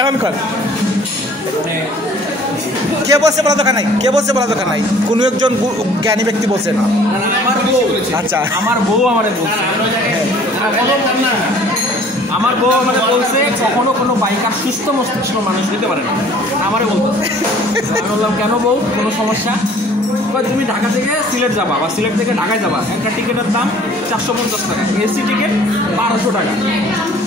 এমন কর কে বলছে বলা দরকার নাই, কে বলছে বলা দরকার নাই, কোনো একজন জ্ঞানী ব্যক্তি বলছে না। আচ্ছা আমার বউ আমাদের বলছে, আমার বউ আমাদের বলছে কখনো কোনো বাইকার সুস্থ মস্তিষ্ক মানুষ হতে পারে না, আমারে বলতো। আমি বললাম কেন বউ, কোনো সমস্যা? তুমি ঢাকা থেকে সিলেট যাবা বা সিলেট থেকে ঢাকায় যাবা, একটা টিকিটের দাম 450 টাকা, এসি টিকিট 1200 টাকা।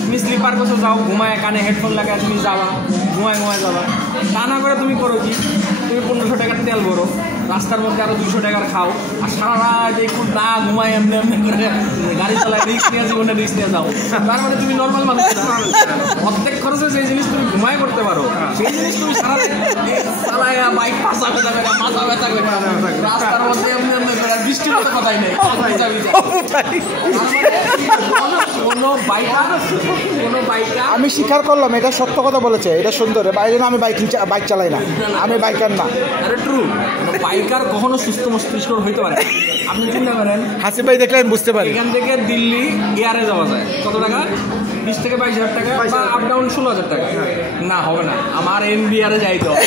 তুমি স্লিপার বাসে যাও, ঘুমায় কানে হেডফোন লাগায় তুমি যাবা, ঘুমায় যাবা। তা না করে তুমি করো কি, তুমি 1500 টাকার তেল ভরো, রাস্তার মধ্যে আরো 200 টাকার খাও, আর সারা রাত একটু না ঘুমায় এমনি করে গাড়ি চালায়, রিস্ক নিয়ে জীবনে রিস্ক নিয়ে যাও। তার মানে তুমি নর্মাল মানুষ, প্রত্যেক খরচে সেই জিনিস তুমি ঘুমায় করতে পারো, সেই জিনিস তুমি সারা চালায় বাইক পাশাবে যাবে না, মাথা ব্যথা করবে রাস্তার মধ্যে এমনি করে, বৃষ্টির মতো কথাই নেই। আমি স্বীকার করলাম, এটা সত্য কথা বলেছে, এটা সুন্দর। বাইরে না, আমি বাইক চালাই না, আমি বাইকার না। আরে ট্রু, বাইকার কখনো সুস্থ মস্তিষ্ক হইতে পারে। আপনি চিন্তা করেন, হাসিব ভাই দেখলে আমি বুঝতে পারি। এখান থেকে দিল্লি এয়ারে যাওয়া যায় কত টাকা? 20 থেকে 22,000 টাকা, বা আপ ডাউন 16,000 টাকা। না হবে না, আমার এনবিআরে যাইতে হবে,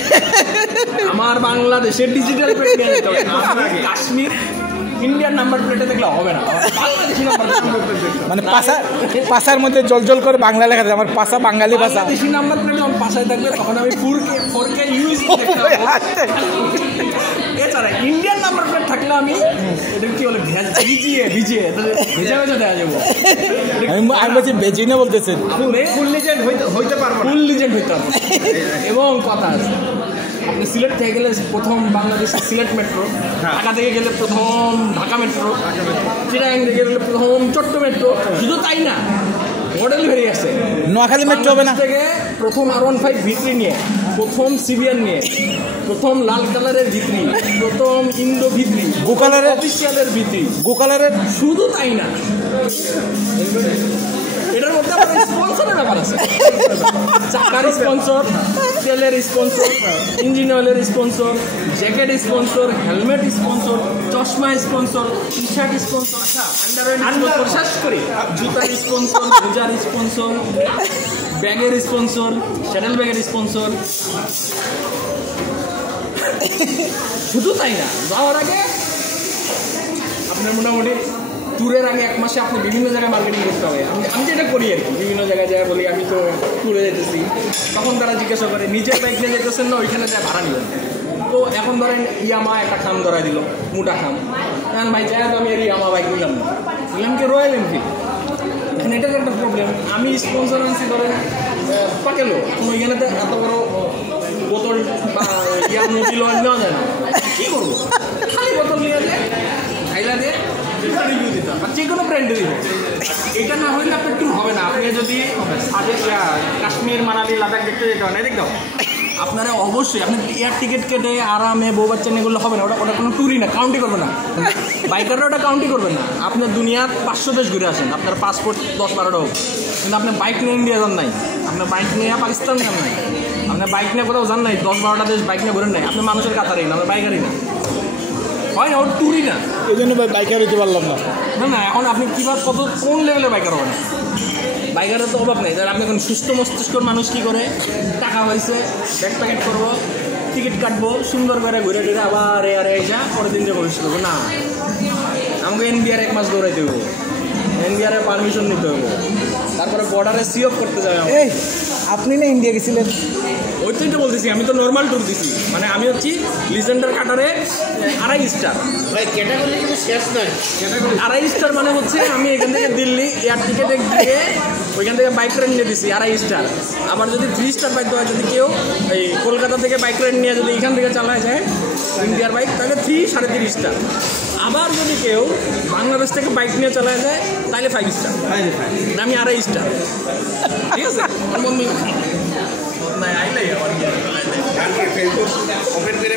আমার বাংলাদেশের ডিজিটাল প্লেট নিয়ে যেতে হবে। কাশ্মীর ইন্ডিয়ান নাম্বার প্লেটে দেখলে হবে না, বাংলাদেশি নাম্বার প্লেট, মানে পাশার মধ্যে জল করে বাংলা লেখা থাকে, আমার পাশা বাঙালি ভাষা, বাংলাদেশি নাম্বার প্লেট যখন পাশায় থাকবে তখন আমি 4K ইউজ এছাড়া ইন্ডিয়ান নাম্বার প্লেট থাকলে আমি এটা কি বলে ভিজিয়ে ভেজা দেওয়া যাবো। আমি বলছি বেজিনে বলতেছেন, ফুল লিজেন্ড হইতে পারবো, ফুল লিজেন্ড হইতে পারবো। এবং কথা আছে, আপনি সিলেট থেকে গেলে প্রথম বাংলাদেশের সিলেট মেট্রো, ঢাকা থেকে গেলে প্রথম ঢাকা মেট্রো, চিটাগাং থেকে গেলে প্রথম চট্ট মেট্রো। শুধু তাই না, মডেল বেরিয়ে আসছে, নোয়াখালী মেট্রো হবে না, থেকে প্রথম R15 ভিত্রি নিয়ে, প্রথম সিবিআর নিয়ে, প্রথম লাল কালারের ভিত্রি, প্রথম ইন্দো ভিত্রি, গো কালারের অফিসিয়ালের ভিত্রি, গো কালারের। শুধু তাই না, এটার মধ্যে আবার স্পন্সরের ব্যাপার আছে, চাকার স্পন্সর, তেলের স্পন্সর, ইঞ্জিন অয়েলের sponsor, jacket sponsor, helmet sponsor, চশমা স্পন্সর, টি শার্ট স্পন্সর, আন্ডারওয়্যার শেষ করি, জুতার স্পন্সর, মোজার স্পন্সর, ব্যাগের স্পন্সর, স্যাডেল ব্যাগের স্পন্সর। শুধু তাই না, যাওয়ার আগে আপনার মোটামুটি ট্যুরের আগে 1 মাসে আপনি বিভিন্ন জায়গায় মার্কেটিং করতে হবে। আমি যেটা করি আর কি, বিভিন্ন জায়গায় যায় বলি আমি তো ট্যুরে যেতেছি, তখন তারা জিজ্ঞাসা করে নিজের বাইক নিয়ে যেতেছেন না ওইখানে যায় ভাড়া নেবেন। তো এখন ধরেন ইয়ামা একটা খাম ধরা দিল, মোটা খাম, কারণ ভাই যায় তো আমি ইয়ামা বাইক নিলাম না, নিলাম কি রয়্যাল এনফিল্ড। এখন এটার একটা প্রবলেম, আমি স্পন্সর আনছি ধরেন পাকেলো, ওইখানে তো এত বড় বোতল বা ইয়া নদী নেওয়া যায় না, কী করবো? খালি বোতল নিয়ে যায়, খাইলা দিয়ে রিভিউ দিতে হবে, যে কোনো ব্র্যান্ডে দিব। এটা না হইলে আপনার ট্যুর হবে না। আপনি যদি কাশ্মীর, মানালি, লাদাখ দেখতে যেতে হয় না, দেখতে হবে আপনারা অবশ্যই আপনি এয়ার টিকিট কেটে আরামে বউ বাচ্চা নিয়ে এগুলো হবে না, ওটা কোনো ট্যুরই না, কাউন্টই করবে না। বাইকাররা ওটা কাউন্টই করবে না। আপনার দুনিয়ার 500 দেশ ঘুরে আসেন, আপনার পাসপোর্ট 10-12টা হোক, কিন্তু আপনি বাইক নিয়ে ইন্ডিয়া যান নাই, আপনার বাইক নিয়ে পাকিস্তান যান নাই, আপনার বাইক নিয়ে কোথাও যান নাই, 10-12টা দেশ বাইক নিয়ে ঘুরেন নাই, আপনি মানুষের কাতারেই না, আপনার বাইকারই না, হয় না, ওর ট্যুরই না। এই জন্য বাইকার হইতে পারলাম না। না এখন আপনি কীভাবে কোন লেভেলে বাইকার হবেন? বাইকারের তো অভাব নেই। তাহলে আপনি এখন সুস্থ মস্তিষ্কর মানুষ কী করে, টাকা হয়েছে ব্যাগ প্যাকেট করবো, টিকিট কাটবো, সুন্দর করে ঘুরে টুরে আবার এয়ারে এসা পরের দিন যে ভবিষ্যৎ করবো না, আমাকে এনবিআর 1 মাস দৌড়াইতে হবো, এনবিআরের পারমিশন নিতে হবে, তারপরে বর্ডারে সিওপ করতে যাবে। আপনি না ইন্ডিয়া গেছিলেন? ওইটাই তো বলতেছি, আমি তো নর্মাল ট্যুর দিছি, মানে আমি হচ্ছি লিজেন্ডার কাটারে 2.5 স্টার। ভাই ক্যাটাগরি কিন্তু শেষ নয়, 2.5 স্টার মানে হচ্ছে আমি এখান থেকে দিল্লি এয়ার টিকেটে গিয়ে ওইখান থেকে বাইক রাইড নিয়ে দিছি 2.5 স্টার। আবার যদি 3 স্টার বাইক দেওয়া, যদি কেউ এই কলকাতা থেকে বাইক রাইড নিয়ে যদি এখান থেকে চালায় যায় ইন্ডিয়ার বাইক, তাহলে 3-3.5 স্টার। আবার যদি কেউ বাংলাদেশ থেকে বাইক নিয়ে চালায় যায় তাহলে 5 স্টার, আমি 2.5 স্টার। ঠিক আছে, বন্ধু নাই আইলাই আমার ওপেন করে